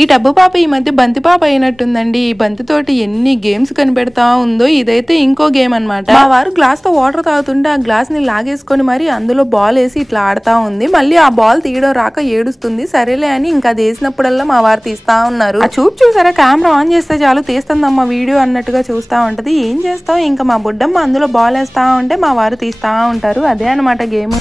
ఈ టబ్బు పాప ఈ మధ్య బంతి పాప అయినట్టుందండి. ఈ బంతితోటి ఎన్ని గేమ్స్ కనిపెడతా ఉందో. ఇదైతే ఇంకో గేమ్ అనమాట. మా వారు గ్లాస్ తో వాటర్ తాగుతుంటే ఆ గ్లాస్ ని లాగేసుకొని మరి అందులో బాల్ వేసి ఇట్లా ఆడుతా ఉంది. మళ్ళీ ఆ బాల్ తీయడం రాక ఏడుస్తుంది. సరేలే అని ఇంకా అది వేసినప్పుడల్లా మా వారు తీస్తా ఉన్నారు. ఆ చూసారా, కెమెరా ఆన్ చేస్తే చాలు తీస్తుందమ్మా వీడియో అన్నట్టుగా చూస్తా ఉంటది. ఏం చేస్తాం, ఇంకా మా బుడ్డమ్మ అందులో బాల్ వేస్తా ఉంటే మా వారు తీస్తా ఉంటారు. అదే అనమాట గేమ్.